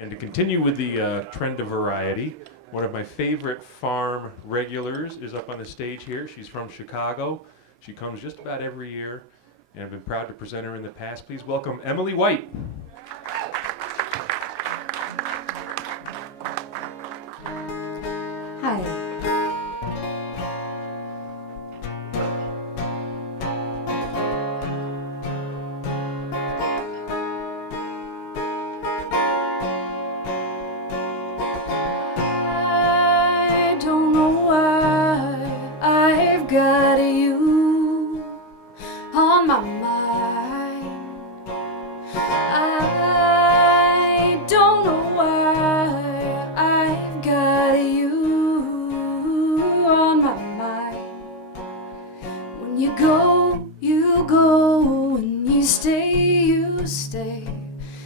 And to continue with the trend of variety, one of my favorite farm regulars is up on the stage here. She's from Chicago. She comes just about every year, and I've been proud to present her in the past. Please welcome Emily White. Hi. I don't know why I've got you on my mind. I don't know why I've got you on my mind. When you go, you go. When you stay.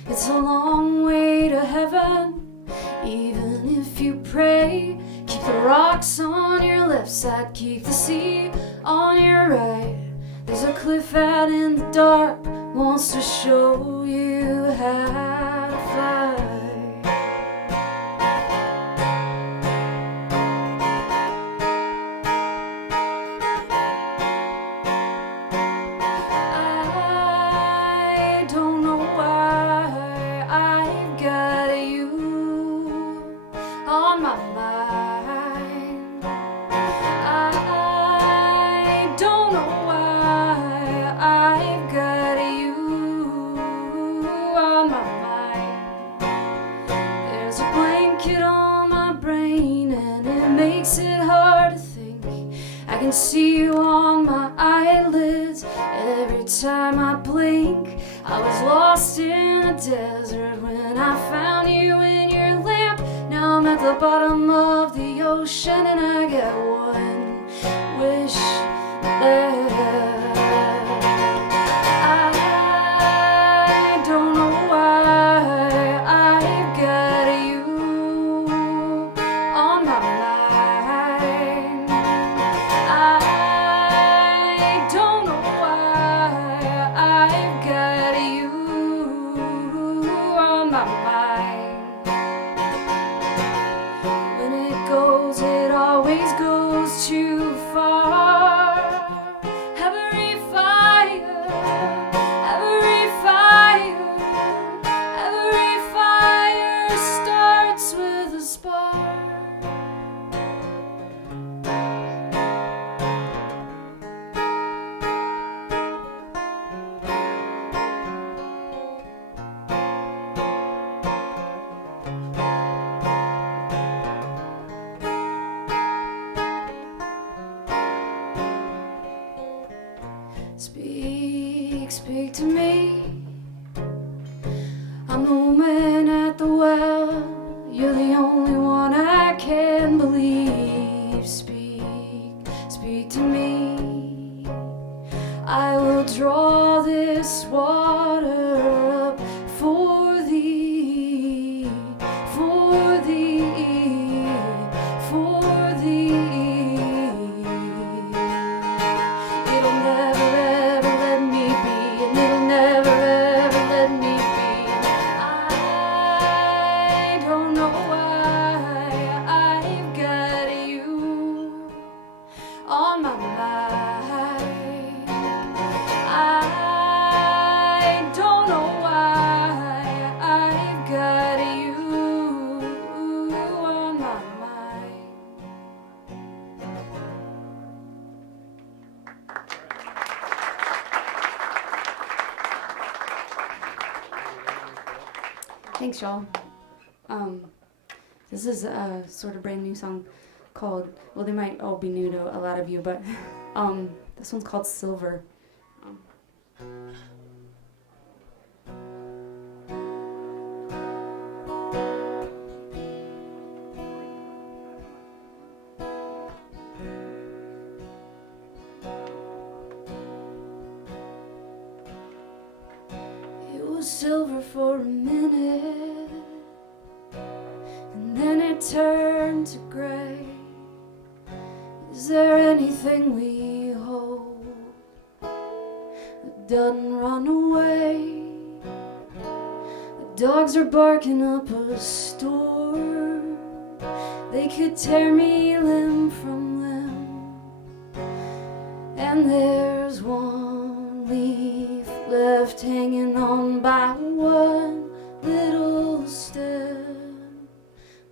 It's a long way to heaven, even if you pray. Keep the rocks on your left side, keep the sea on your right. There's a cliff out in the dark, wants to show you how to fly. I don't know why I've got you on my mind. I don't know why I've got you on my mind. There's a blanket on my brain and it makes it hard to think. I can see you on my eyelids every time I blink. I was lost in a desert when I found you in your lamp. Now I'm at the bottom of the ocean and I got one wish left. I don't know why I've got you on my mind. I don't know why I've got you on my mind. When it goes, it always goes too far. Every fire, every fire, every fire starts with a spark. Speak to me. I'm the woman at the well. You're the only one I can believe. Speak to me. I will draw this water up for thee, for thee, for thee. It'll never ever let me be, and it'll never ever let me be. I don't know why I've got you on my mind. I don't know why I've got you on my mind. Thanks, y'all. This is a sort of brand new song called, well, they might all be new to a lot of you, but this one's called Silver. It was silver for a minute, and then it turned to gray. Is there anything we hold that doesn't run away, that Dogs are barking up a storm. They could tear me limb from limb. And there's one leaf left hanging on by one little stem.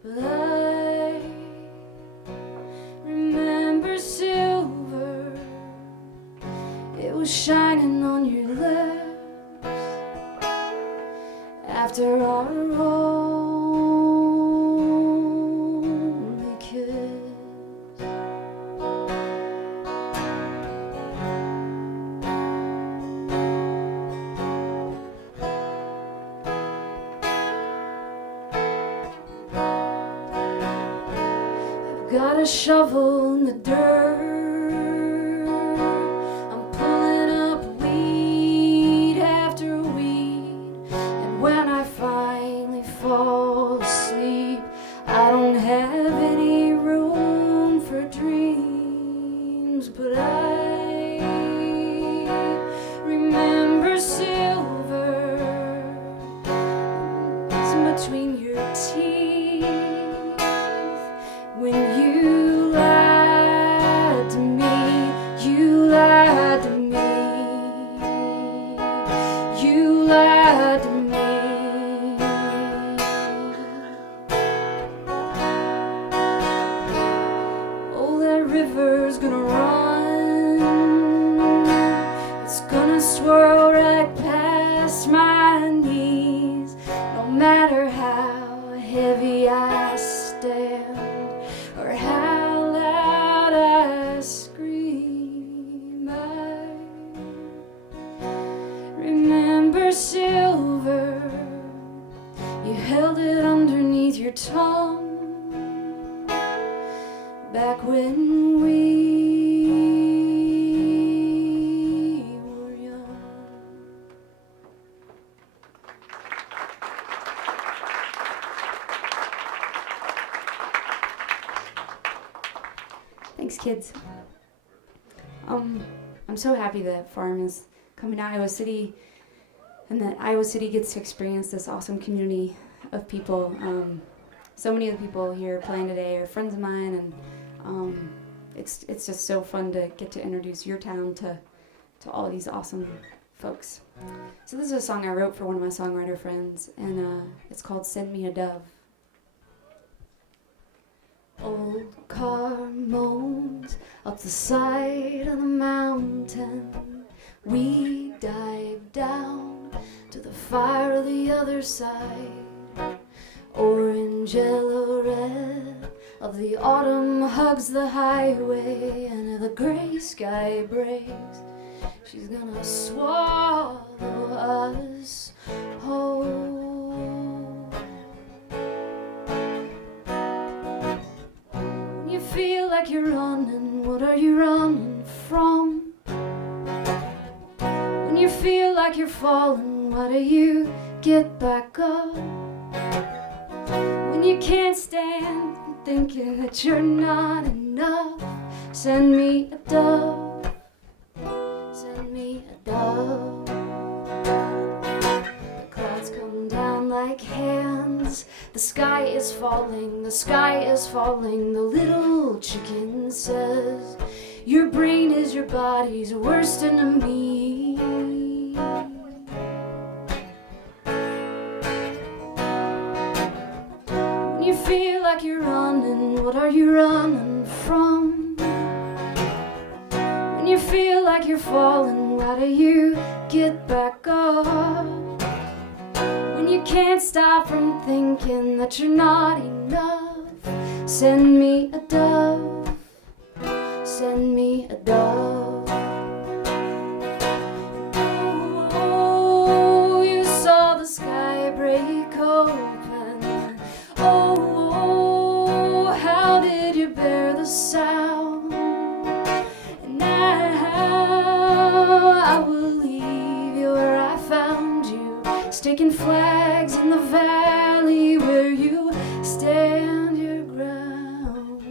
But I remember silver. It was shining on your lips after our only kiss. I've got a shovel in the dirt. I'm pulling up weed after weed. And when I finally fall asleep, I don't have any room for dreams. But I remember silver. It's in between your teeth when you lied to me. You lied to me. You lied to me. Oh, that river's gonna run. It's gonna swirl right past my knees. No matter how heavy I stand or how loud I scream, I remember silver. You held it underneath your tongue back when we were young. Thanks, kids. I'm so happy that Farm is coming to Iowa City and that Iowa City gets to experience this awesome community of people. So many of the people here playing today are friends of mine, and it's just so fun to get to introduce your town to all of these awesome folks. So this is a song I wrote for one of my songwriter friends, and it's called Send Me a Dove. Old car moans up the side of the mountain. We dive down to the fire of the other side. Orange, yellow, red of the autumn hugs the highway, and the gray sky breaks. She's gonna swallow us whole. You feel like you're running, what are you running from? When you feel like you're falling, why do you get back up? When you can't stand thinking that you're not enough, send me a dove, send me a dove. The clouds come down like hands, the sky is falling, the sky is falling. The little chicken says, your brain is your body's worst enemy. When you feel like you're running, what are you running from? When you feel like you're falling, why do you get back up? When you can't stop from thinking that you're not enough, send me a dove, send me a dove. Oh, you saw the sky break open. Oh, how did you bear the sound? And now I will leave you where I found you, staking flags in the valley where you stand your ground.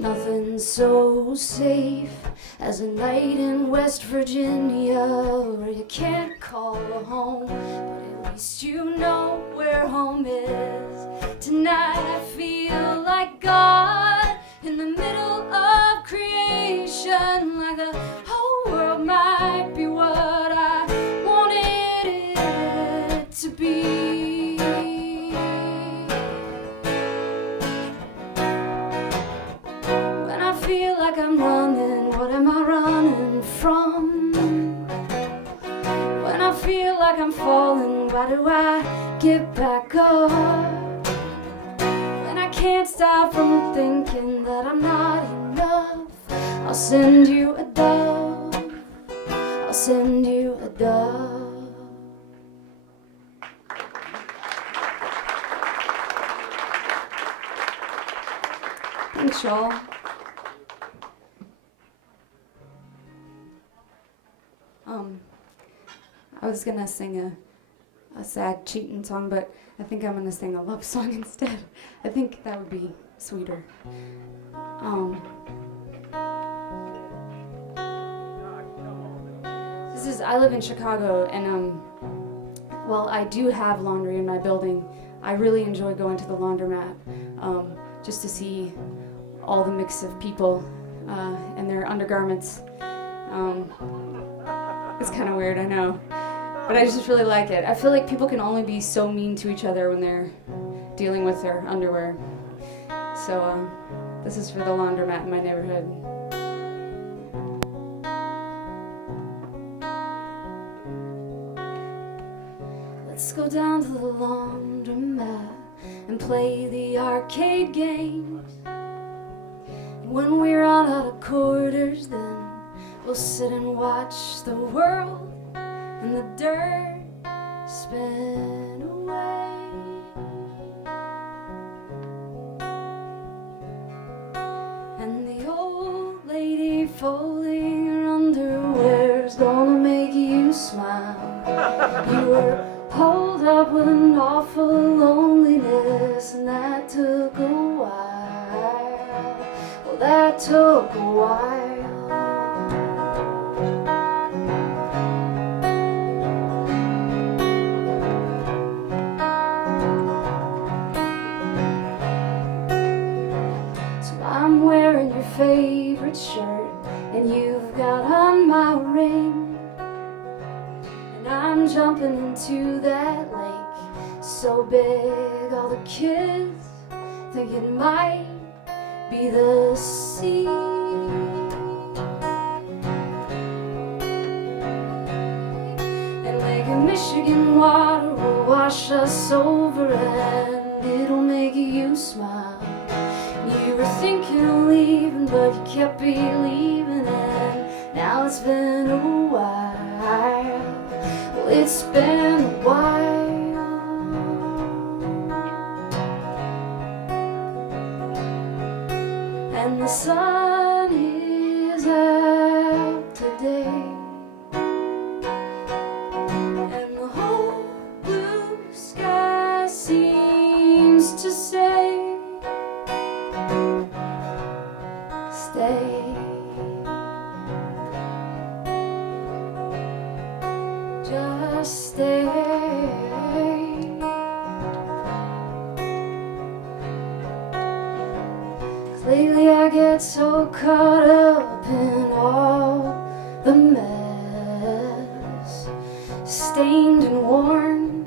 nothing so safe as a night in West Virginia where you can't call home, but at least you know where home is. Tonight I feel like God in the middle of creation, like the whole world might be what I wanted it to be. When I feel like I'm running, what am I running from? When I feel like I'm falling, why do I get back up? When I can't stop from thinking that I'm not enough, I'll send you a dove, I'll send you a dove. Thanks, y'all. I was gonna sing a sad cheating song, but I think I'm gonna sing a love song instead. I think that would be sweeter. I live in Chicago, and while I do have laundry in my building, I really enjoy going to the laundromat just to see all the mix of people and their undergarments. It's kind of weird, I know, but I just really like it. I feel like people can only be so mean to each other when they're dealing with their underwear. So this is for the laundromat in my neighborhood. Let's go down to the laundromat and play the arcade games. And when we run out of quarters, then we'll sit and watch the world and the dirt spin away. And the old lady folding her underwear's gonna make you smile. You were holed up with an awful loneliness, and that took a while. Well, that took a while. I'm wearing your favorite shirt, and you've got on my ring, and I'm jumping into that lake so big all the kids think it might be the sea. And Lake Michigan water will wash us over, and it'll make you smile. You were thinking of leaving, but you kept believing, and now it's been a while. Well, it's been a while. And the sun is out today, and the whole blue sky seems to say, stay, just stay. 'Cause lately I get so caught up in all the mess, stained and worn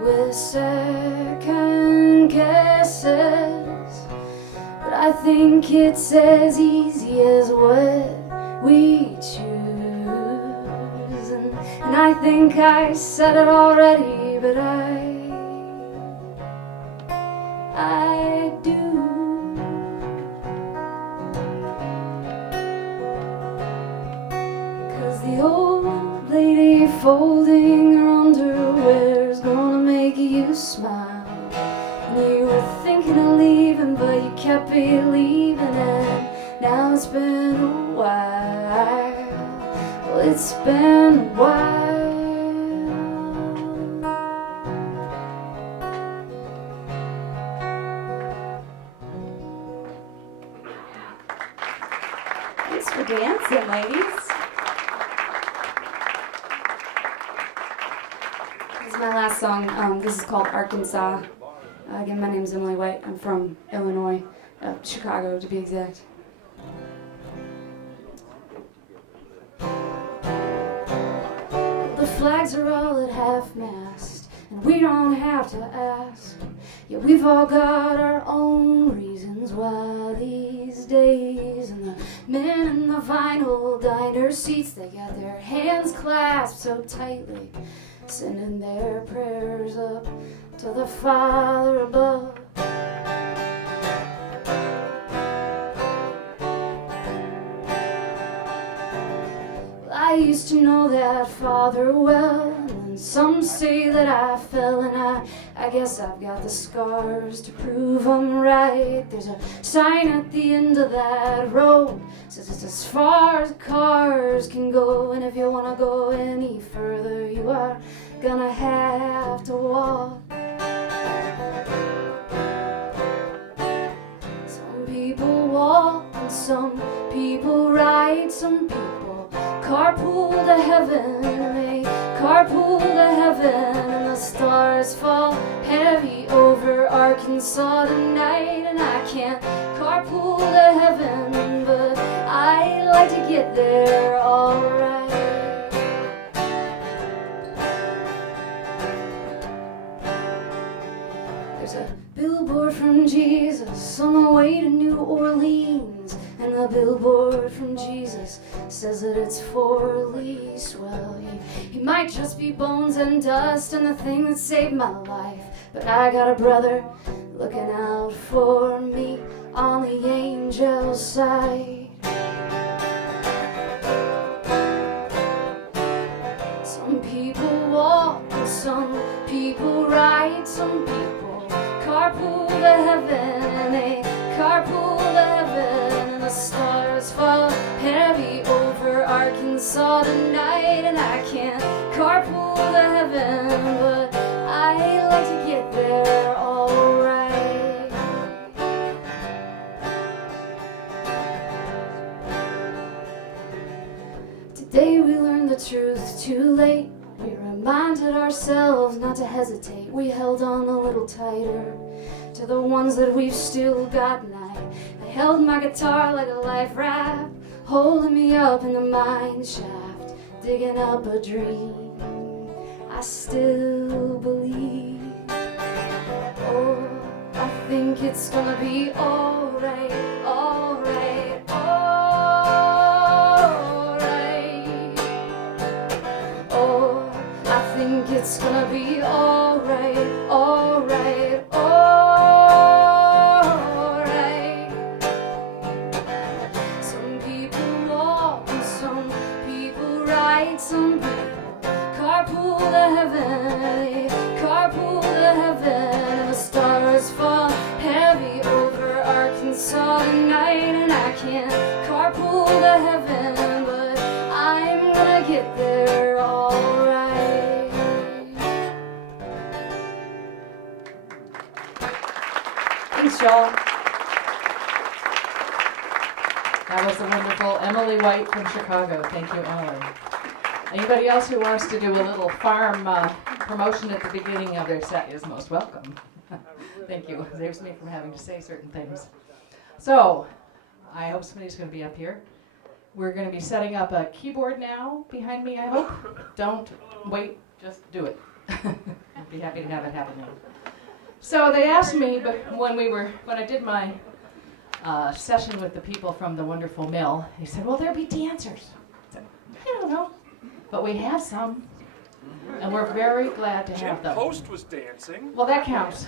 with second guesses. But I think it's as easy as what we choose. And I think I said it already, but I do. 'Cause the old lady folding her underwear's gonna make you smile. You were thinking of leaving, but you kept believing, and now it's been a while. Well, it's been a while. Thanks for dancing, ladies. This is my last song. This is called Arkansas. Again, my name's Emily White. I'm from Illinois, Chicago to be exact. The flags are all at half-mast, and we don't have to ask. Yeah, we've all got our own reasons why these days. And the men in the vinyl diner seats, they got their hands clasped so tightly, sending their prayers up to the Father above. Well, I used to know that Father well, and some say that I fell, and I guess I've got the scars to prove I'm right. There's a sign at the end of that road, says it's as far as cars can go, and if you want to go any further, you are gonna have to walk. Some people walk and some people ride, some people carpool to heaven, and they carpool to heaven, and the stars fall heavy over Arkansas tonight. And I can't carpool to heaven, but I like to get there alright. There's a billboard from Jesus on the way to New Orleans, and the billboard from Jesus says that it's for lease. Well, he might just be bones and dust and the thing that saved my life, but I got a brother looking out for me on the angel side. Some people walk and some people ride, some people carpool to heaven, and they carpool to heaven, and the stars fall heavy over Arkansas tonight. And I can't carpool to heaven, but I like to get there alright. Today we learned the truth too late. We reminded ourselves not to hesitate. We held on a little tighter to the ones that we've still got. And I held my guitar like a life raft, holding me up in the mine shaft, digging up a dream I still believe. Oh, I think it's gonna be alright, alright, alright. Oh, I think it's gonna be alright, alright, alright. Some people walk and some people ride, some people carpool to heaven, carpool to heaven, and the stars fall heavy over Arkansas tonight. And I can't carpool to heaven, but I'm gonna get there alright. Thanks, y'all. That was the wonderful Emily White from Chicago. Thank you, Emily. Anybody else who wants to do a little farm promotion at the beginning of their set is most welcome. Thank you. Saves me from having to say certain things. So, I hope somebody's going to be up here. We're going to be setting up a keyboard now behind me, I hope. Don't wait, just do it. I'd be happy to have it happen now. So they asked me, but when I did my session with the people from the wonderful mill, they said, "Will there be dancers?" I said, "I don't know, but we have some, and we're very glad to have them." Jim Post was dancing. Well, that counts.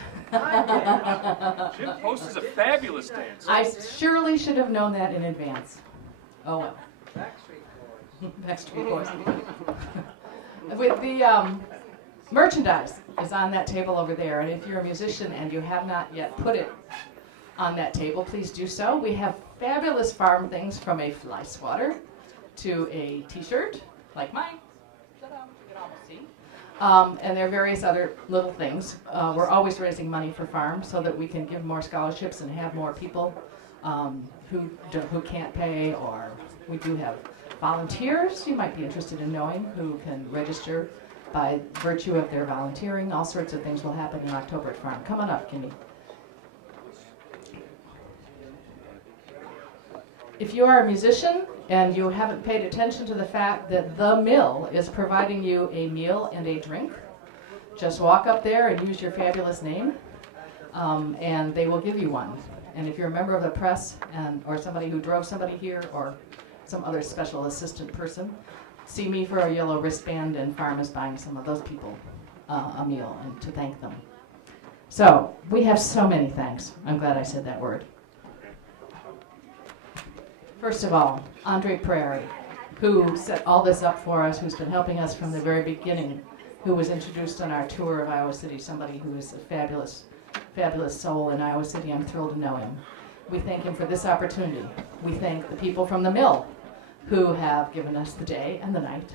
Jim Post is a fabulous dancer. I surely should have known that in advance. Oh well. Backstreet Boys. With the merchandise is on that table over there, and if you're a musician and you have not yet put it on that table, please do so. We have fabulous farm things, from a fly swatter to a t-shirt like mine. Shut up, you can almost see. And there are various other little things. We're always raising money for farms so that we can give more scholarships and have more people who can't pay or We do have volunteers you might be interested in knowing who can register by virtue of their volunteering. All sorts of things will happen in October at Farm. Come on up, Kimmy. If you are a musician and you haven't paid attention to the fact that the mill is providing you a meal and a drink, just walk up there and use your fabulous name, and they will give you one. And if you're a member of the press or somebody who drove somebody here or some other special assistant person, see me for a yellow wristband, and Farm is buying some of those people a meal and to thank them. So we have so many thanks. I'm glad I said that word. First of all, Andre Prairie, who set all this up for us, who's been helping us from the very beginning, who was introduced on our tour of Iowa City, somebody who is a fabulous, fabulous soul in Iowa City. I'm thrilled to know him. We thank him for this opportunity. We thank the people from the mill who have given us the day and the night,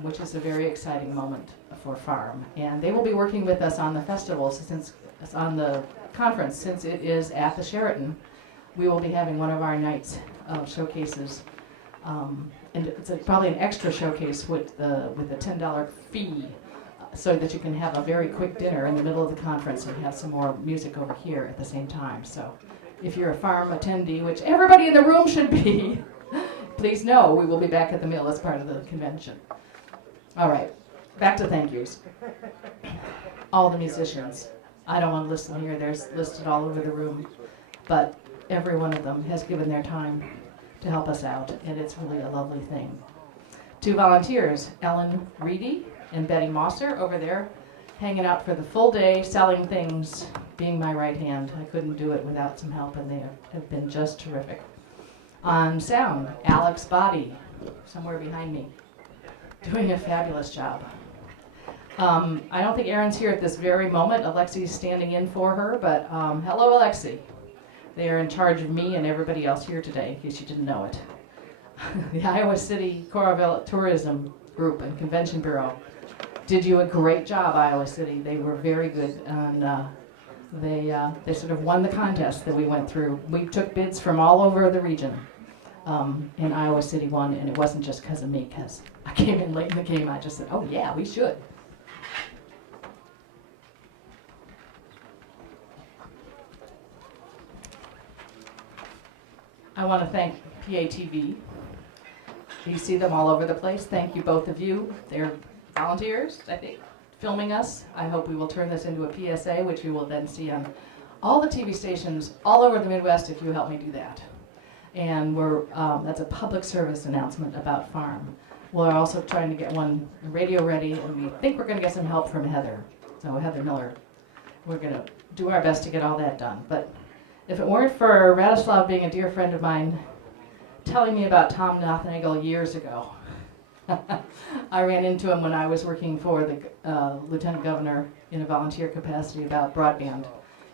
which is a very exciting moment for Farm. And they will be working with us on the festival, since it's on the conference, since it is at the Sheraton. We will be having one of our nights of showcases, and it's probably an extra showcase with the $10 fee, so that you can have a very quick dinner in the middle of the conference and have some more music over here at the same time. So if you're a Farm attendee, which everybody in the room should be, please know we will be back at the mill as part of the convention. All right, back to thank yous. All the musicians. I don't want to list them here. They're listed all over the room. But every one of them has given their time to help us out, and it's really a lovely thing. Two volunteers, Ellen Reedy and Betty Mosser, over there, hanging out for the full day, selling things, being my right hand. I couldn't do it without some help, and they have been just terrific. On sound, Alex Body, somewhere behind me, doing a fabulous job. I don't think Erin's here at this very moment. Alexi's standing in for her, but hello, Alexi. They are in charge of me and everybody else here today, in case you didn't know it. The Iowa City Coralville Tourism Group and Convention Bureau did you a great job, Iowa City. They were very good, and they sort of won the contest that we went through. We took bids from all over the region, and Iowa City won, and it wasn't just because of me, because I came in late in the game. I just said, oh yeah, we should. I want to thank PATV. You see them all over the place. Thank you, both of you. They're volunteers, I think, filming us. I hope we will turn this into a PSA, which we will then see on all the TV stations all over the Midwest if you help me do that. And that's a public service announcement about Farm. We're also trying to get one radio ready, and we think we're going to get some help from Heather. So Heather Miller. We're going to do our best to get all that done. But if it weren't for Radislav being a dear friend of mine, telling me about Tom Nothnagel years ago, I ran into him when I was working for the Lieutenant Governor in a volunteer capacity about broadband.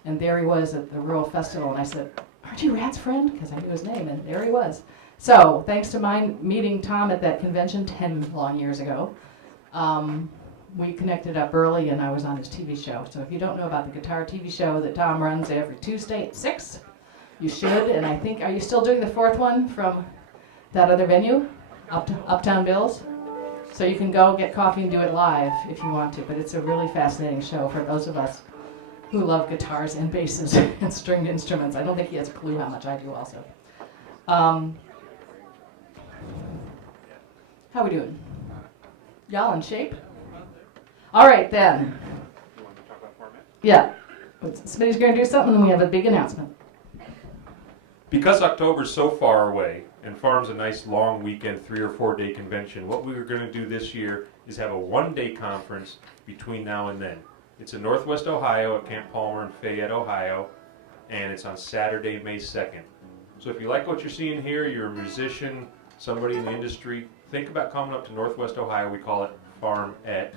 And there he was at the Rural Festival, and I said, aren't you Rad's friend? Because I knew his name, and there he was. So thanks to my meeting Tom at that convention 10 long years ago, we connected up early, and I was on his TV show. So if you don't know about the guitar TV show that Tom runs every Tuesday at 6, you should. And I think, are you still doing the fourth one from that other venue, Uptown Bills? So you can go get coffee and do it live if you want to. But it's a really fascinating show for those of us who love guitars and basses and stringed instruments. I don't think he has a clue how much I do also. How we doing? Y'all in shape? All right, then. You want to talk about format? Yeah. Somebody's going to do something, and we have a big announcement. Because October's so far away, and Farm's a nice long weekend, 3 or 4 day convention, what we were going to do this year is have a one-day conference between now and then. It's in Northwest Ohio at Camp Palmer in Fayette, Ohio, and it's on Saturday, May 2nd. So if you like what you're seeing here, you're a musician, somebody in the industry, think about coming up to Northwest Ohio. We call it Farmette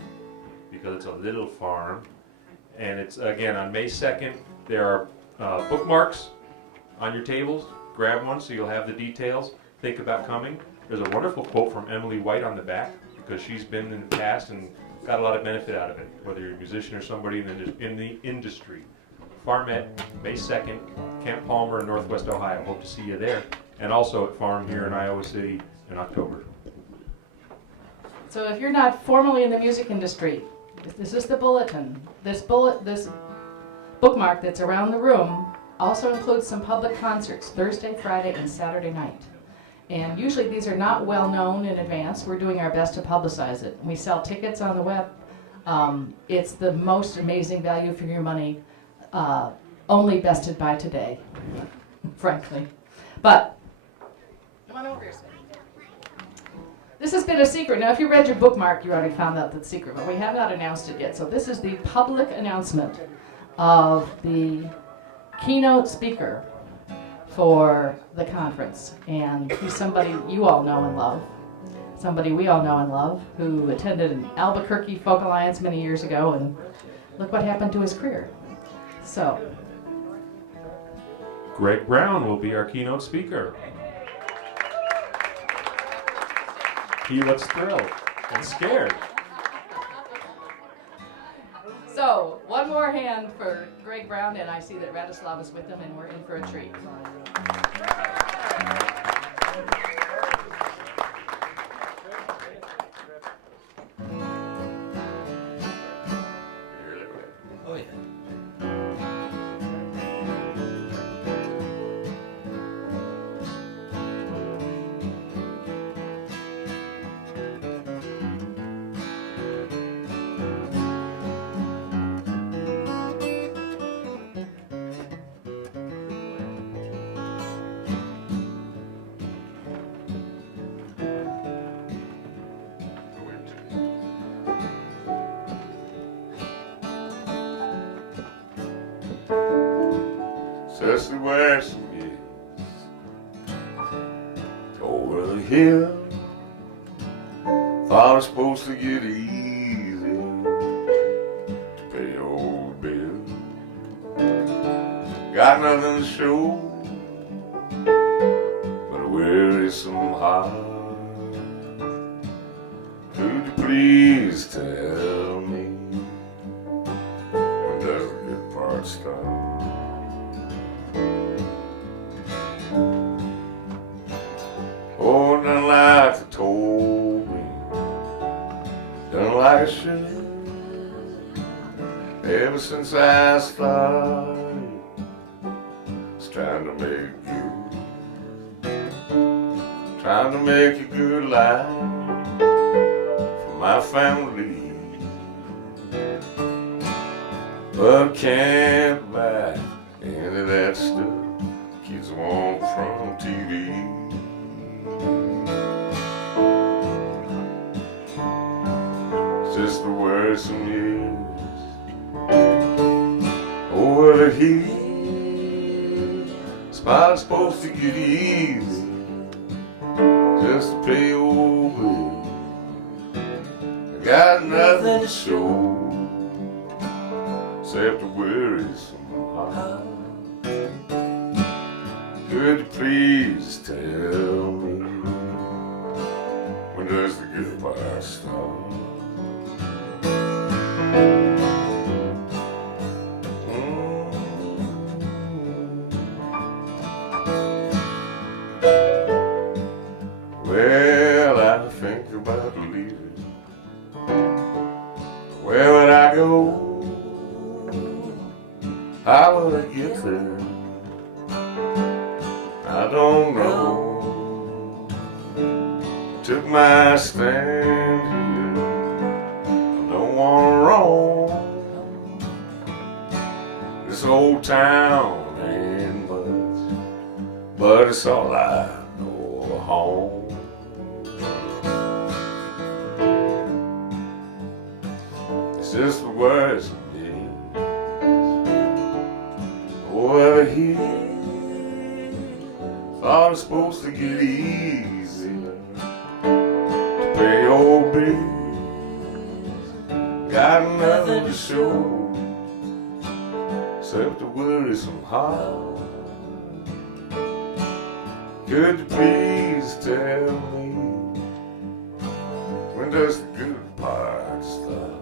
because it's a little farm. And it's, again, on May 2nd. There are bookmarks on your tables. Grab one so you'll have the details. Think about coming. There's a wonderful quote from Emily White on the back because she's been in the past and got a lot of benefit out of it, whether you're a musician or somebody in the industry. Farmette, May 2nd, Camp Palmer in Northwest Ohio. Hope to see you there. and also at Farm here in Iowa City in October. So if you're not formally in the music industry, this is the bulletin. This bookmark that's around the room also includes some public concerts Thursday, Friday, and Saturday night. And usually these are not well known in advance. We're doing our best to publicize it. We sell tickets on the web. It's the most amazing value for your money, only bested by today, frankly. But come on over here, Sam. This has been a secret. Now, if you read your bookmark, you already found out the secret, but we have not announced it yet. So this is the public announcement of the keynote speaker for the conference. And he's somebody you all know and love, somebody we all know and love, who attended an Albuquerque Folk Alliance many years ago, and look what happened to his career. So, Greg Brown will be our keynote speaker. He looks thrilled and scared. So, one more hand for Greg Brown, and I see that Radislav is with him, and we're in for a treat. Oh, yeah. Just the way some years over the hill. Thought I was supposed to get easy to pay your bill. Got nothing to show but a wearisome heart. Could you please tell me when does the good part start? Oh, done like they told me, done like I should have. Ever since I started, was trying to make it good, trying to make a good life for my family. But I can't buy any of that stuff kids want from TV. Just the words some years over the hill. Spot's supposed to get easy just to pay your bill. I got nothing to show except a wearisome heart. Could you please tell me when does the good part start? Well, I think about leaving. Where would I go? How would I get there? I don't know. Took my stand here. I don't want to roam. This old town ain't much, but it's all I know of home. It's just the words of me over here. Thought I was supposed to get easy to pay your bills. Got nothing to show except a wearisome heart. Could you please tell me when does the good part start?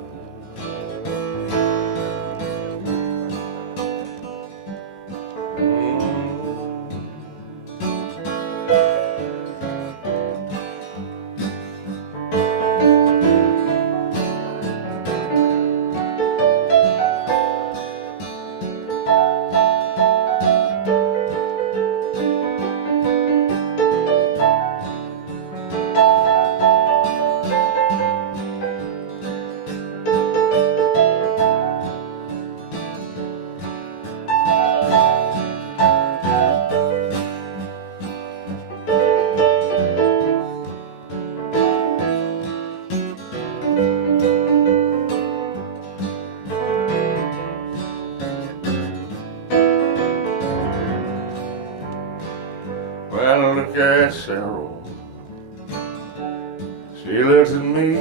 She looks at me,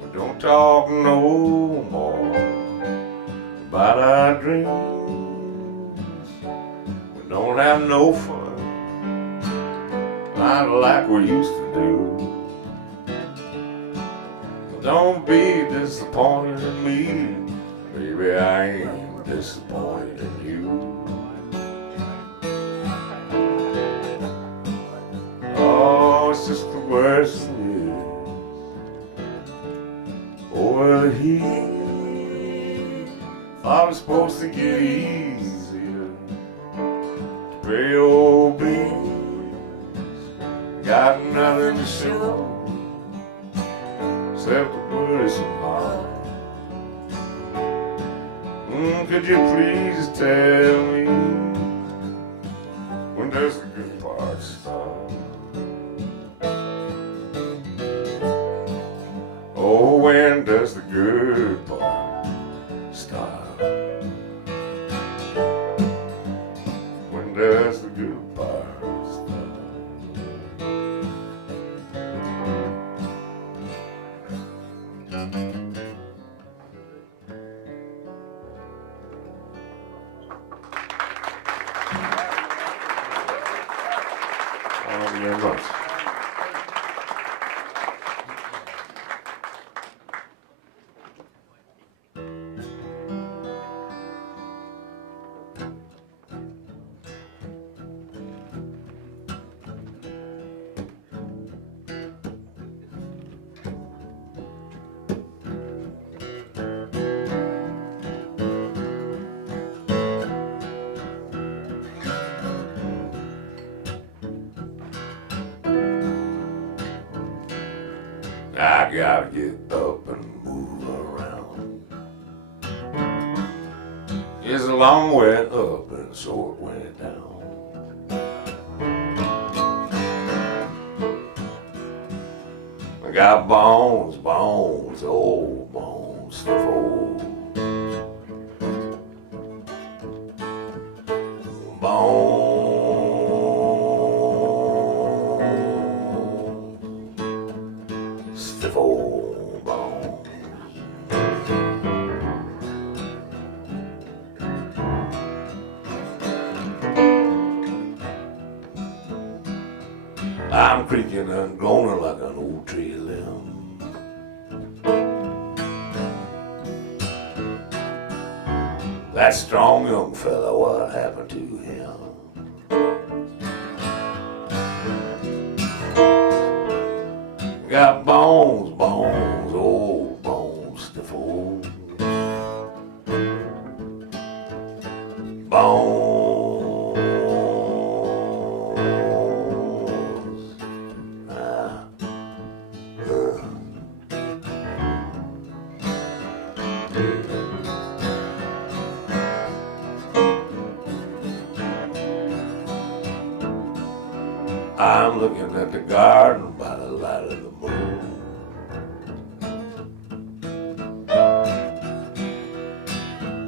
but don't talk no more about our dreams. We don't have no fun, not like we used to do. Don't be disappointed in me, baby, I ain't disappointed in you. Oh, it's just the worst news over here. Thought it was supposed to get easier to pay old bills. Got nothing to show except to put us in heart. Could you please tell me, when does the good part start? Oh, when does the good part start? When does the good part start? Thank you very much. I gotta get up and move around. It's a long way up and a short way down. I got bones, bones, old bones to fold. Bones, stiff old bones. I'm creaking and groaning like an old tree limb. That strong young fella, what happened to him? Got bones, bones, old bones, stiff old bones. I'm looking at the garden by the light of the moon.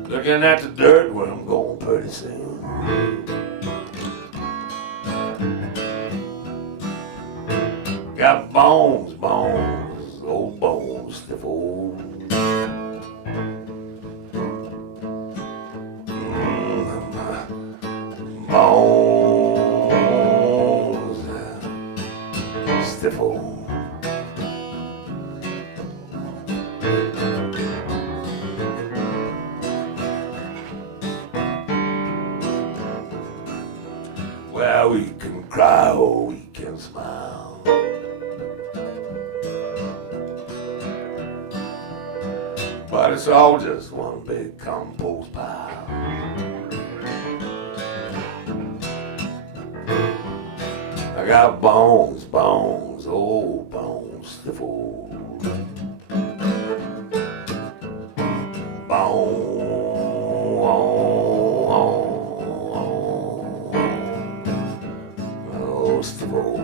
Looking at the dirt where I'm going pretty soon. Got bones, bones, old bones, stiff old. Bones, stiff old. Well, we can cry or we can smile. But it's all just one big compost pile. I got bones, bones, old bones, stiff old. Bones, stiff old.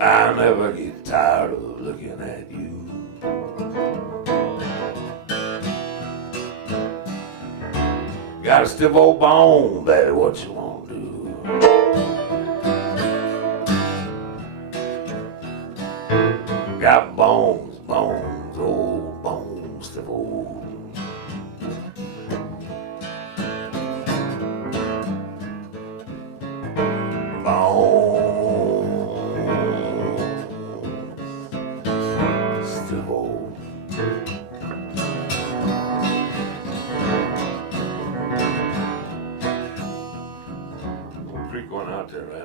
I never get tired of looking at you. Got a stiff old bone, Betty, what you want to do? Got bones, old bones, stiff old. Bones, stiff old. Creek going out there, right?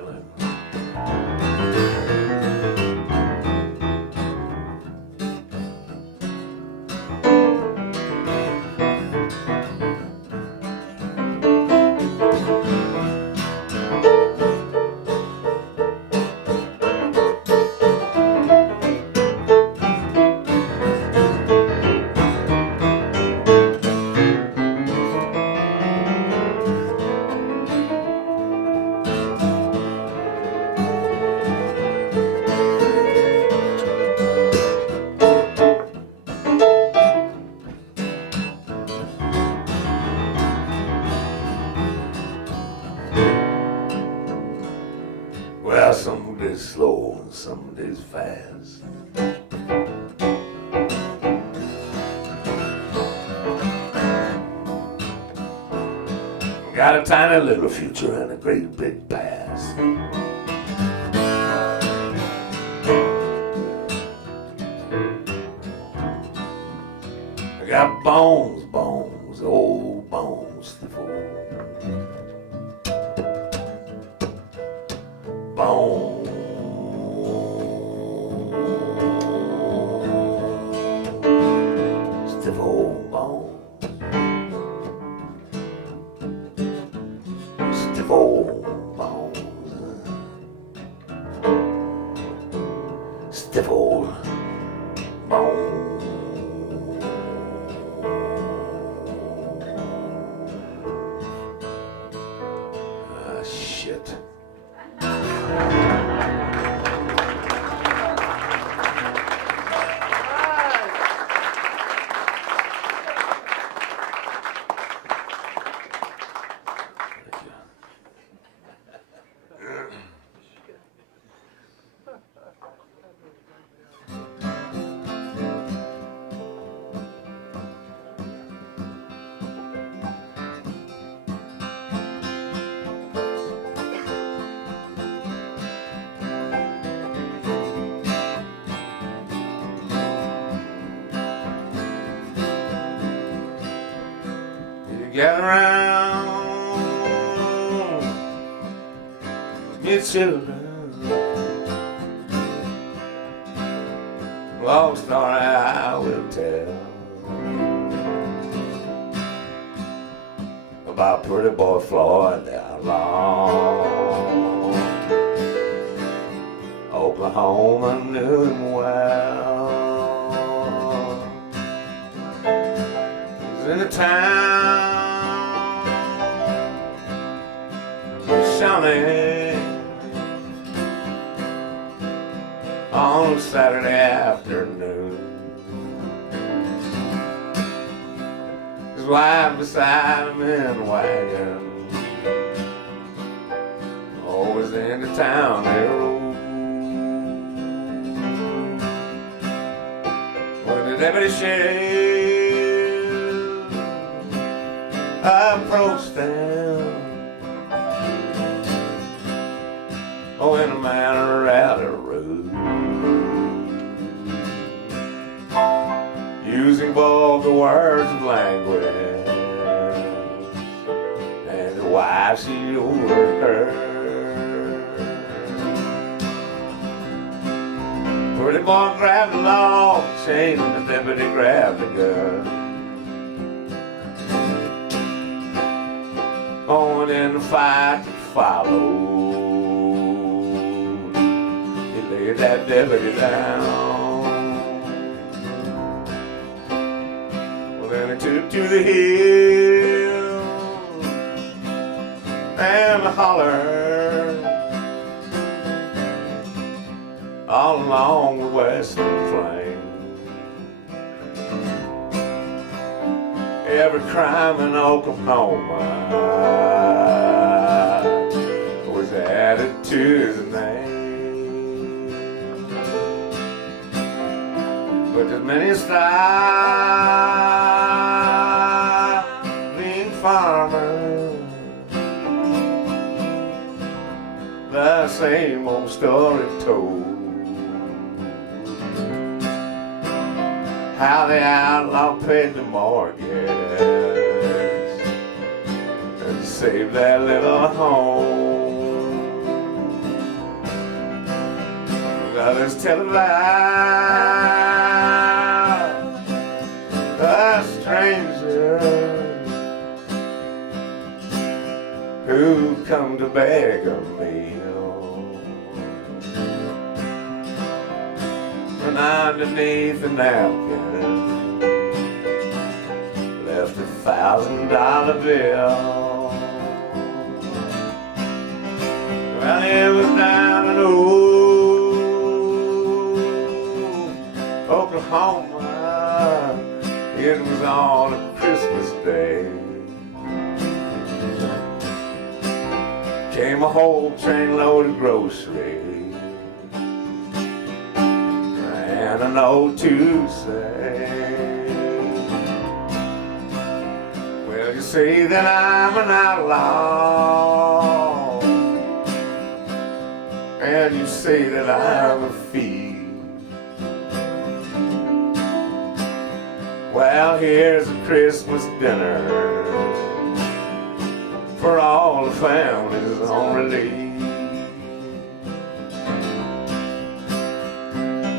Well, some days slow and some days fast. Got a tiny little future and a great big past. I got bones, old bones, stiff old. Bones, stiff old bones, stiff old bones, stiff old bones. Ah, shit. Gather round, your children. Long story I will tell about pretty boy Floyd down long Oklahoma. Knew him well. He was in the town Shawnee on a Saturday afternoon. His wife beside him in a wagon, always in the town they rode. When the deputy sheriff approached them, oh, in a manner rather rude, using vulgar words of language, and the wife she overheard. Pretty boy grabbed the law chain and the deputy grabbed the gun. Oh, and in the fight that followed, he laid that deputy down. Well, then he took to the hill and hollered all along the western plain. every crime in Oklahoma was added to his name. But there's many starving farmers, the same old story told. How the outlaw paid the mortgage and saved that little home. Others tell about a stranger who come to beg a meal, and underneath the napkin left $1,000 bill. Well, it was down in old Oklahoma. It was on a Christmas day. Came a whole train load of groceries and a note to say, well, you say that I'm an outlaw, and you say that I'm a thief. Well, here's a Christmas dinner for all the families on relief.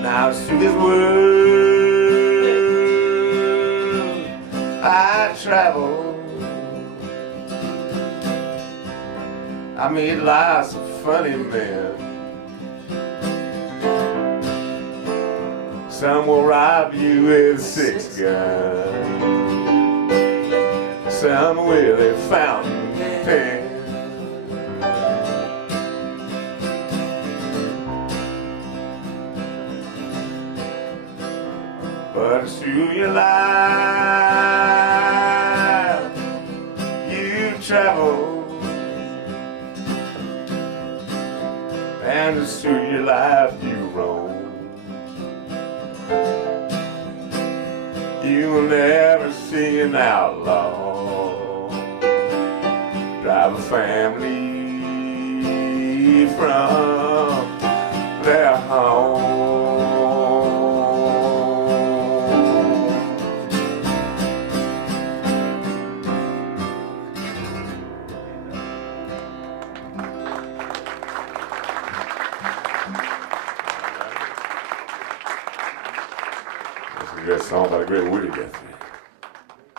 Now through this world I travel, I meet lots of funny men. Some will rob you with a 6-gun, some with a fountain pen. But through your life you travel, and through your life you roam. You will never see an outlaw drive a family from their home. That's a good song by the great Woody Guthrie.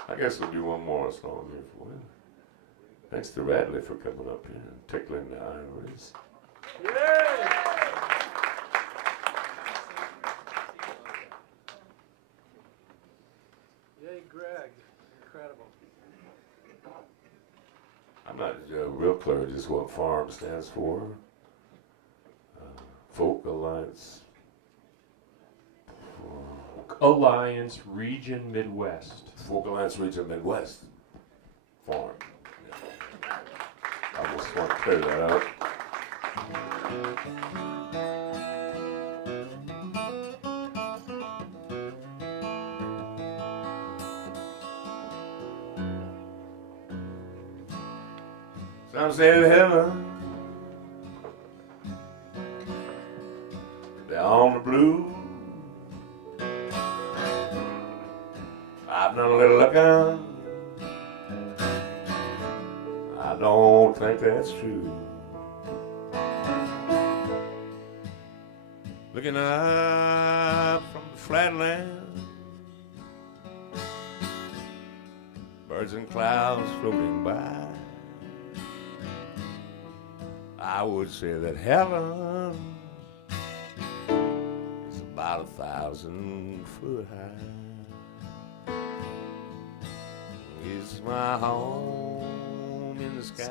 I guess we'll do one more song here for you. Thanks to Radley for coming up here and tickling the ivories. Yay, Greg. Incredible. I'm not real clear just what FARM stands for. Folk Alliance. Alliance Region Midwest. Folk Alliance Region Midwest. FARM. I just want to clear that out. Some say to heaven, down the blue. I've done a little looking. I don't think that's true. Looking up from the flatland, birds and clouds floating by, I would say that heaven is about 1,000 foot high. It's my home in the sky,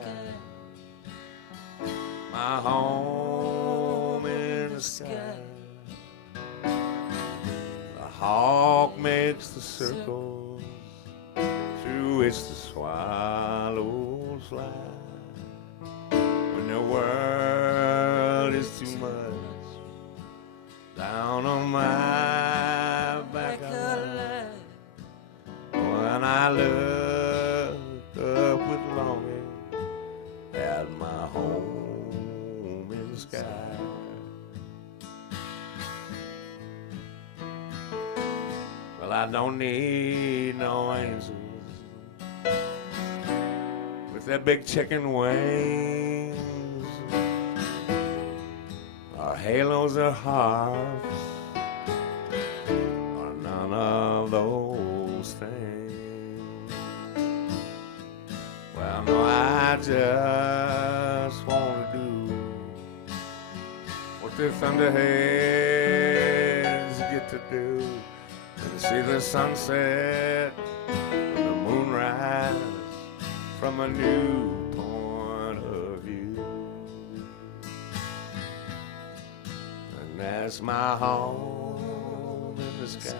my home in the sky. The hawk makes the circles through through which the swallows fly. When the world is too much down on my back, I lie. When I look up with longing at my home in the sky. Well, I don't need no angels with their big chicken wings, or halos or harps, or none of those things. Well, no, I just want to do what the thunderheads get to do, and see the sunset and the moon rise from a new point of view. And that's my home in the sky,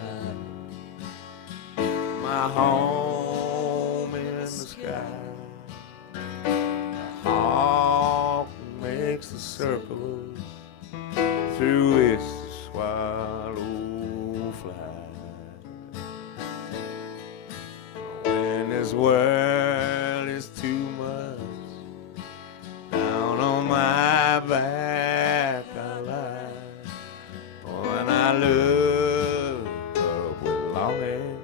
my home in the sky. The hawk makes the circles through which the swallow flies. When this world is too much down on my back, I lie. When I look up with longing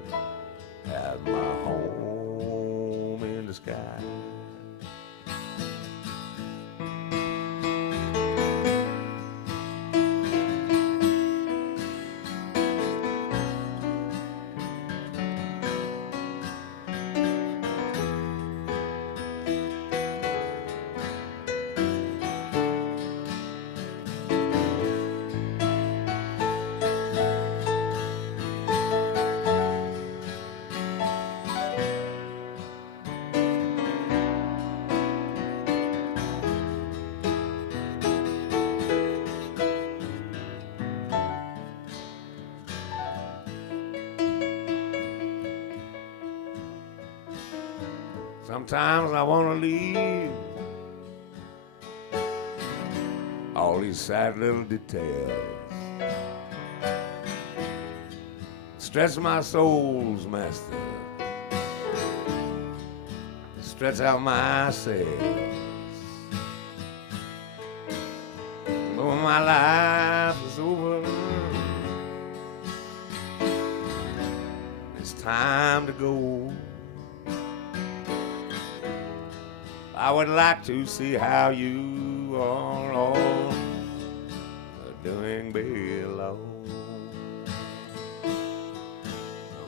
at my home in the sky. Sometimes I want to leave all these sad little details, stretch my soul's master, stretch out my sails. But when my life is over, it's time to go. I would like to see how you are all doing below.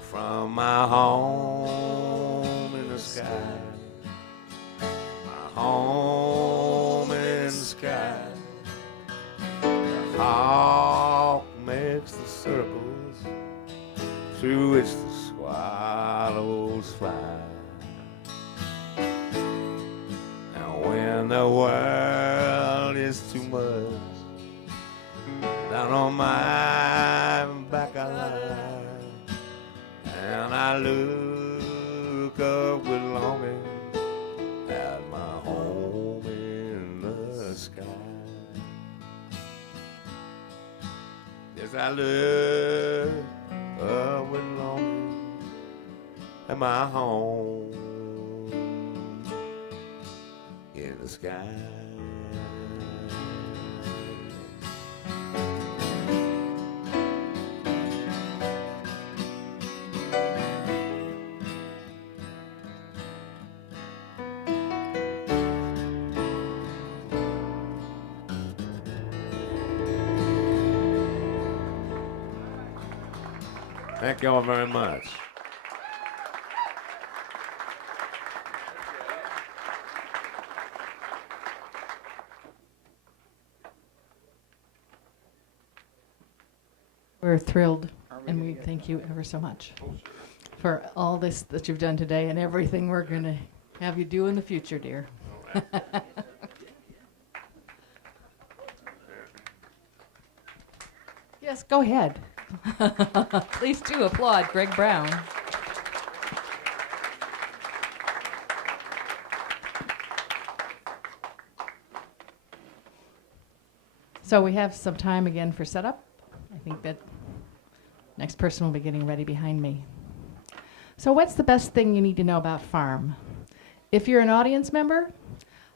From my home in the sky, my home in the sky, the hawk makes the circles through which the swallows fly. When the world is too much down on my back, I lie, and I look up with longing at my home in the sky. Yes, I look up with longing at my home in the sky. Thank you all very much. We're thrilled, and we thank you ever so much for all this that you've done today and everything we're going to have you do in the future, dear. Yes, go ahead. Please do applaud Greg Brown. So we have some time again for setup. I think that next person will be getting ready behind me. So what's the best thing you need to know about farm? If you're an audience member,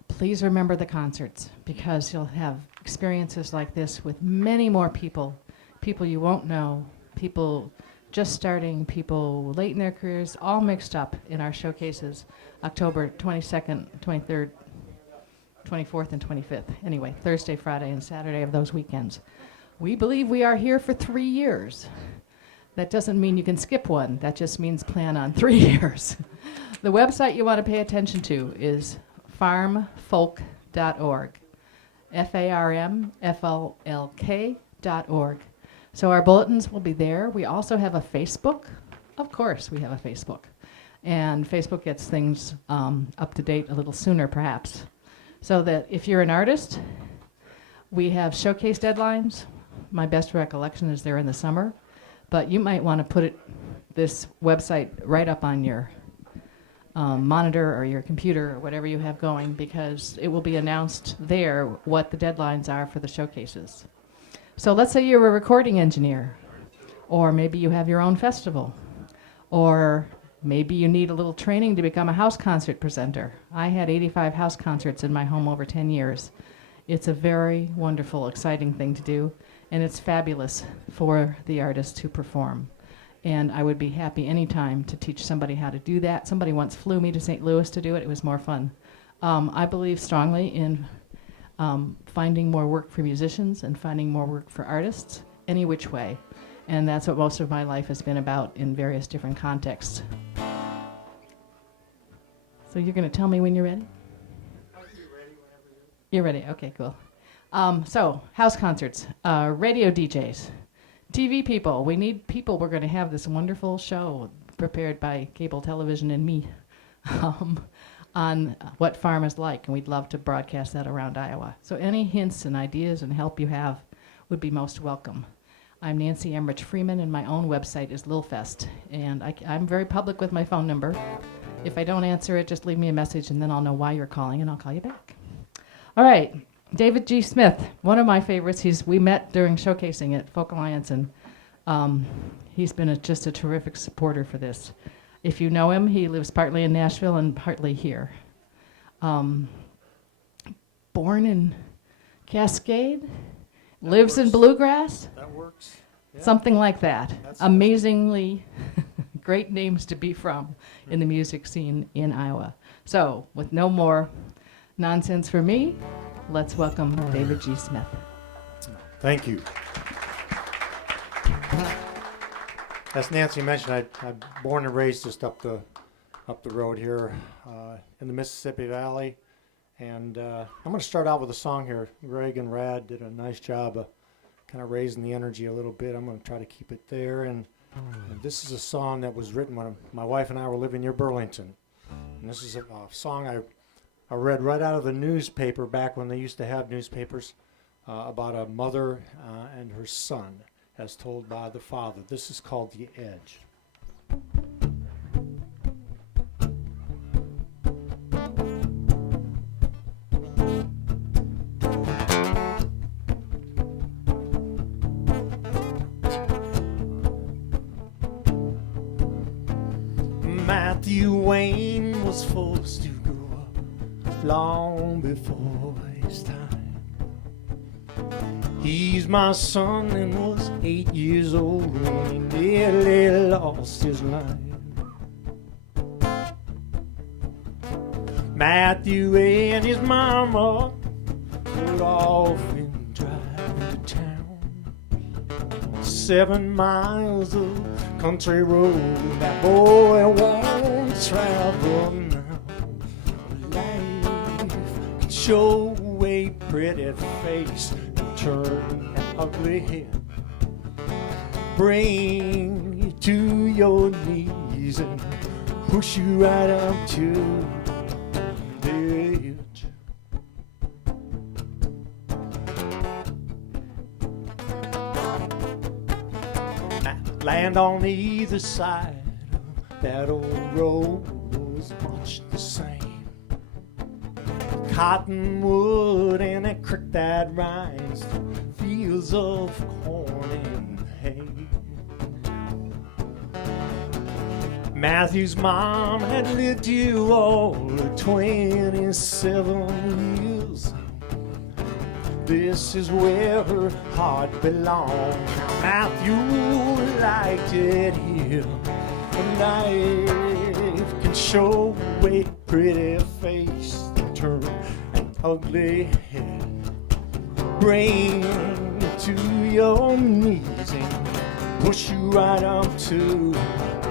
please remember the concerts, because you'll have experiences like this with many more people, people you won't know, people just starting, people late in their careers, all mixed up in our showcases, October 22nd, 23rd, 24th, and 25th. Anyway, Thursday, Friday, and Saturday of those weekends. We believe we are here for 3 years. That doesn't mean you can skip one. That just means plan on 3 years. The website you want to pay attention to is farmfolk.org. farmfolk.org. So our bulletins will be there. We also have a Facebook. Of course, we have a Facebook. And Facebook gets things up to date a little sooner, perhaps. So that if you're an artist, we have showcase deadlines. My best recollection is they're in the summer. But you might want to put this website right up on your monitor or your computer or whatever you have going, because it will be announced there what the deadlines are for the showcases. So let's say you're a recording engineer, or maybe you have your own festival, or maybe you need a little training to become a house concert presenter. I had 85 house concerts in my home over 10 years. It's a very wonderful, exciting thing to do, and it's fabulous for the artist to perform. And I would be happy anytime to teach somebody how to do that. Somebody once flew me to St. Louis to do it. It was more fun. I believe strongly in finding more work for musicians and finding more work for artists, any which way. And that's what most of my life has been about in various different contexts. So you're going to tell me when you're ready? You're ready. Okay, cool. So house concerts, radio DJs, TV people. We need people. We're going to have this wonderful show prepared by cable television and me on what farm is like, and we'd love to broadcast that around Iowa. So any hints and ideas and help you have would be most welcome. I'm Nancy Emrich Freeman, and my own website is Lilfest, and I'm very public with my phone number. If I don't answer it, just leave me a message, and then I'll know why you're calling, and I'll call you back. All right. David G. Smith, one of my favorites. We met during showcasing at Folk Alliance, and he's been just a terrific supporter for this. If you know him, he lives partly in Nashville and partly here. Born in Cascade, lives in Bluegrass. That works. Yeah. Something like that. That's Amazingly great names to be from in the music scene in Iowa. So, with no more nonsense for me, let's welcome David G. Smith. Thank you. As Nancy mentioned, I'm born and raised just up the road here in the Mississippi Valley, and I'm going to start out with a song here. Greg and Rad did a nice job of kind of raising the energy a little bit. I'm going to try to keep it there, and this is a song that was written when my wife and I were living near Burlington, and this is a song I read right out of the newspaper back when they used to have newspapers about a mother and her son, as told by the father. This is called The Edge. Matthew Wayne was forced to grow up long before his time. He's my son and was 8 years old when he nearly lost his life. Matthew and his mama rode off and drive to town. 7 miles of country road that boy won't travel now. Life can show a pretty face and turn an ugly head. Bring you to your knees and push you right up to the edge. Land on either side of that old road was much the same. cottonwood and a creek that rinds fields of corn and hay. Matthew's mom had lived you all 27 years. This is where her heart belonged. Matthew liked it here. Life can show a pretty face and turn an ugly head. Bring you to your knees and push you right up to bed.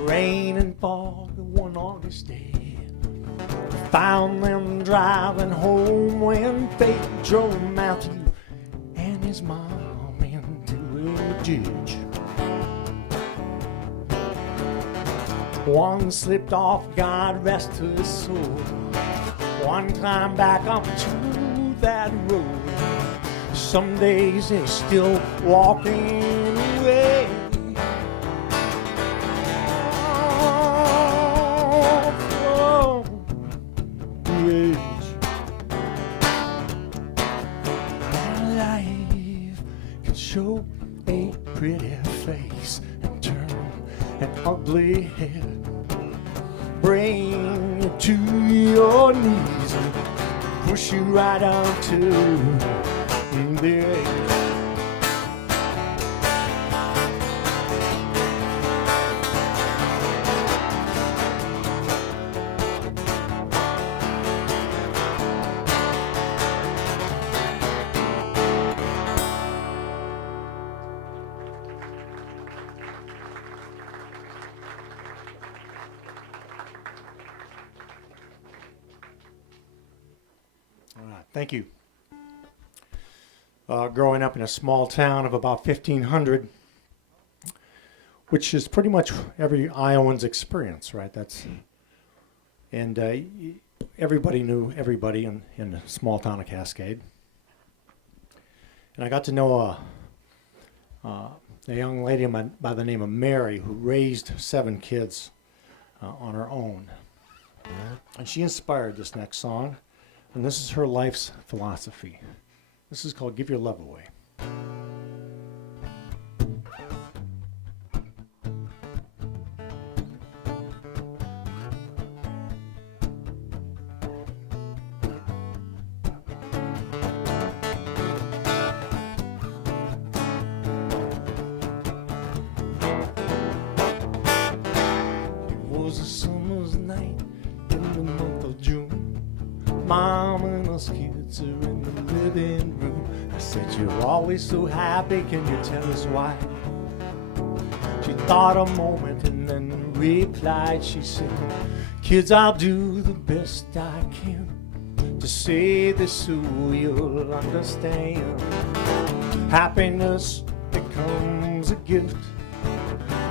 Rain and fog one August day found them driving home when fate drove Matthew and his mom into a ditch. One slipped off, God rest his soul. One climbed back up to that road. Some days they're still walking away. Show a pretty face and turn an ugly head. Bring you to your knees and push you right down to the edge. Thank you. Growing up in a small town of about 1,500, which is pretty much every Iowan's experience, right? And everybody knew everybody in the small town of Cascade. And I got to know a young lady by the name of Mary who raised 7 kids on her own. And she inspired this next song. And this is her life's philosophy. This is called Give Your Love Away. It was a summer's night in the month of June. Mom and us kids are in the living room. I said, you're always so happy, can you tell us why? She thought a moment and then replied, she said, kids, I'll do the best I can to say this so you'll understand. Happiness becomes a gift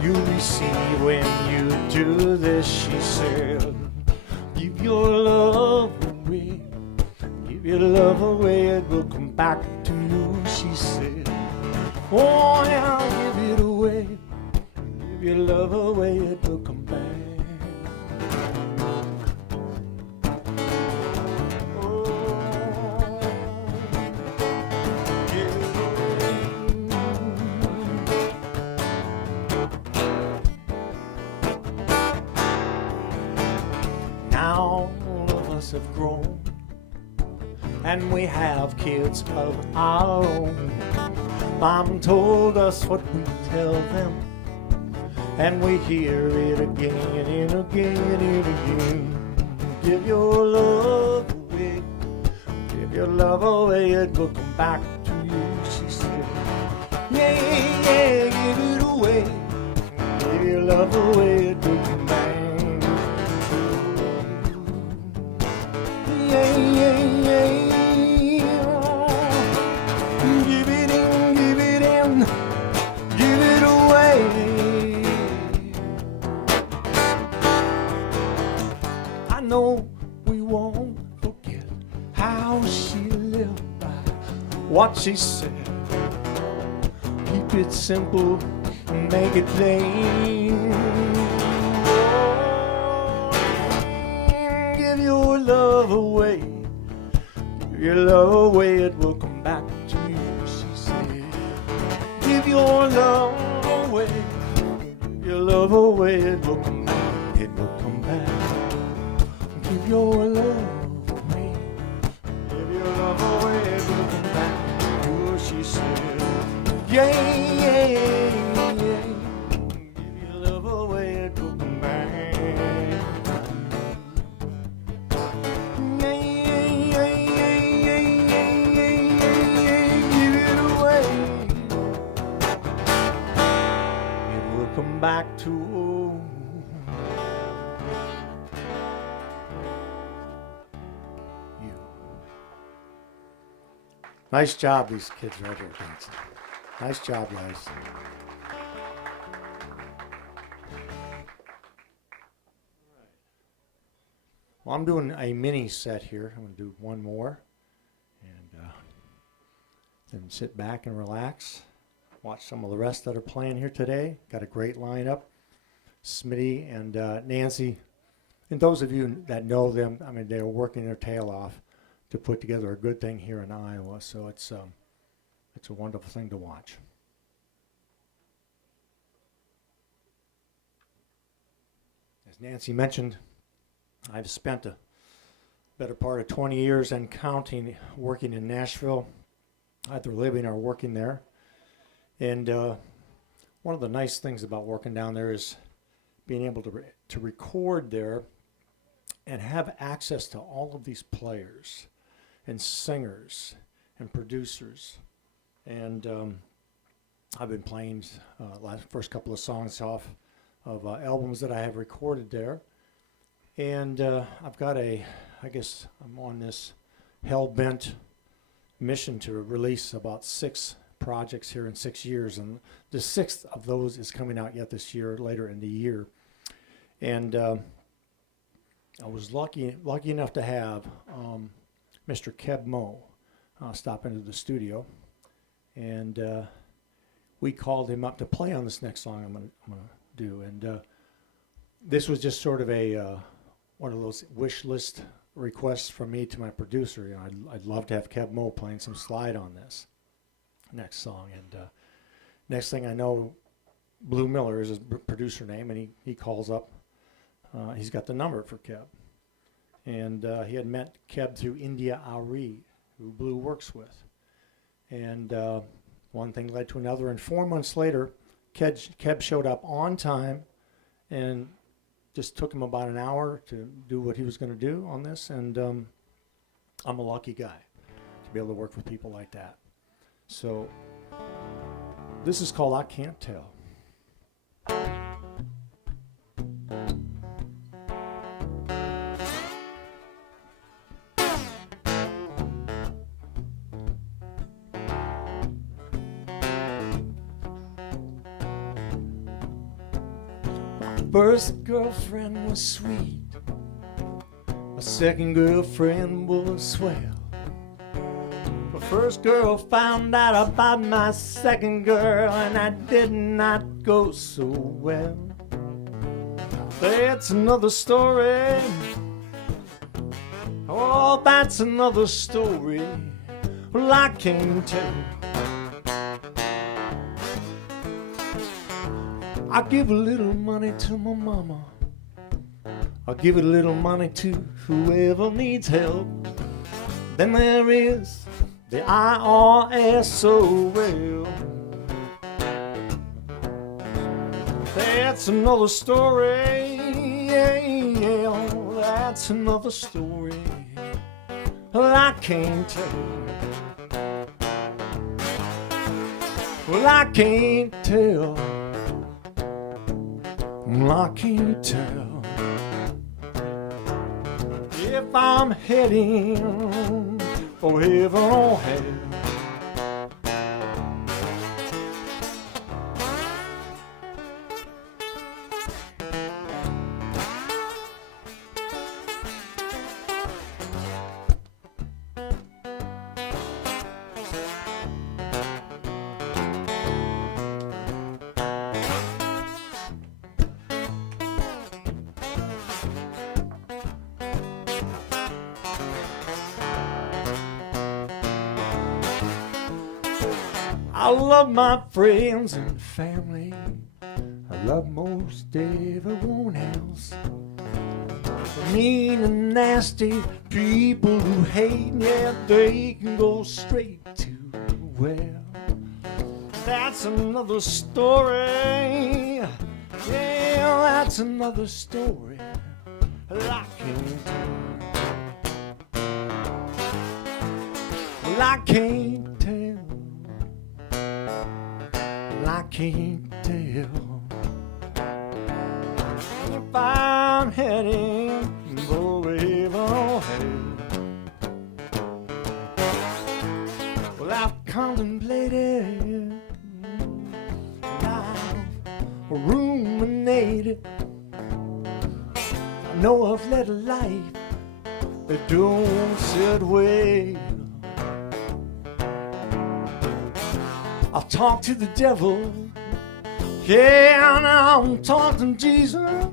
you receive when you do this, she said. Give your love away. Give your love away, it will come back to you, she said. Oh, yeah, give it away. Give your love away, it will come back. Oh, give it away. Now all of us have grown, and we have kids of our own. Mom told us what we tell them, and we hear it again and again and again. Give your love away. Give your love away, it will come back to you, she said. Yeah, yeah, give it away. Give your love away, it will come back. Yeah, yeah, yeah. know we won't forget how she lived by what she said. Keep it simple, make it plain. Give your love away. Give your love away, it will come back to you, she said. Give your love away. Give your love away, it will come back. It will come back. Give your love away. Give your love away, it will come back to you, she said. Yeah, yeah, yeah. Give your love away, it will come back. Yeah, yeah, yeah, yeah. Give it away. It will come back to you. Nice job, these kids right here. Thanks. Nice job, guys. Well, I'm doing a mini set here. I'm going to do one more. And then sit back and relax. Watch some of the rest that are playing here today. Got a great lineup. Smitty and Nancy. And those of you that know them, I mean, they're working their tail off to put together a good thing here in Iowa. So it's a wonderful thing to watch. As Nancy mentioned, I've spent a better part of 20 years and counting working in Nashville, either living or working there. And one of the nice things about working down there is being able to record there and have access to all of these players and singers and producers. And I've been playing first couple of songs off of albums that I have recorded there. And I've got I guess I'm on this hell-bent mission to release about 6 projects here in 6 years. And the 6th of those is coming out yet this year, later in the year. And I was lucky enough to have Mr. Keb Mo stop into the studio. And we called him up to play on this next song I'm gonna do. And this was just sort of one of those wish list requests from me to my producer. You know, I'd love to have Keb Mo playing some slide on this next song. And next thing I know, Blue Miller is his producer name, and he calls up. He's got the number for Keb. And he had met Keb through India Ari, who Blue works with. And one thing led to another. And 4 months later, Keb showed up on time, and just took him about an hour to do what he was going to do on this. And I'm a lucky guy to be able to work with people like that. So this is called I Can't Tell. First girlfriend was sweet, my second girlfriend was swell. My first girl found out about my second girl, and that did not go so well. That's another story. Oh, that's another story. Well, I can't tell. I give a little money to my mama. I give a little money to whoever needs help. Then there is the IRS, so well. That's another story. Yeah, that's another story. Well, I can't tell. Well, I can't tell. I can't tell if I'm heading for heaven or hell. I love my friends and family. I love most everyone else. The mean and nasty people who hate, yeah, they can go straight to well. That's another story. Yeah, that's another story that I can't tell. Well, I can't tell. Well, I can't tell if I'm heading for hell. Well, I've contemplated, I've ruminated. I know I've led a life that don't sit well. I'll talk to the devil, yeah, and I'll talk to Jesus.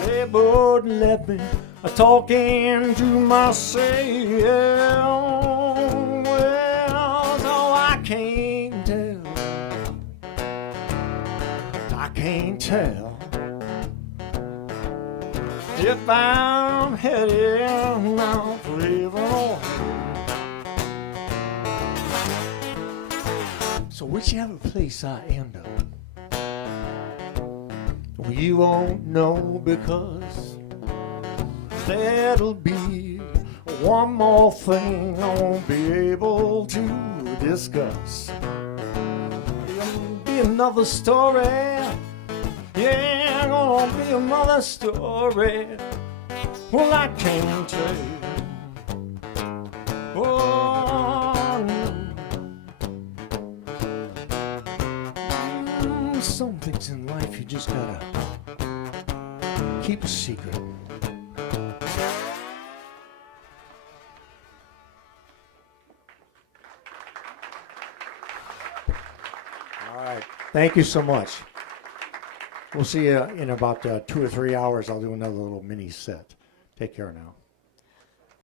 Hey, Lord, let me talking to myself. Well, so I can't tell. I can't tell if I'm heading out for heaven. So whichever place I end up, well, you won't know, because that'll be one more thing I won't be able to discuss. It'll be another story. Yeah, gonna be another story. Well, I can't tell you. Oh, some things in life you just gotta keep a secret. All right. Thank you so much. We'll see you in about 2 or 3 hours. I'll do another little mini set. Take care now.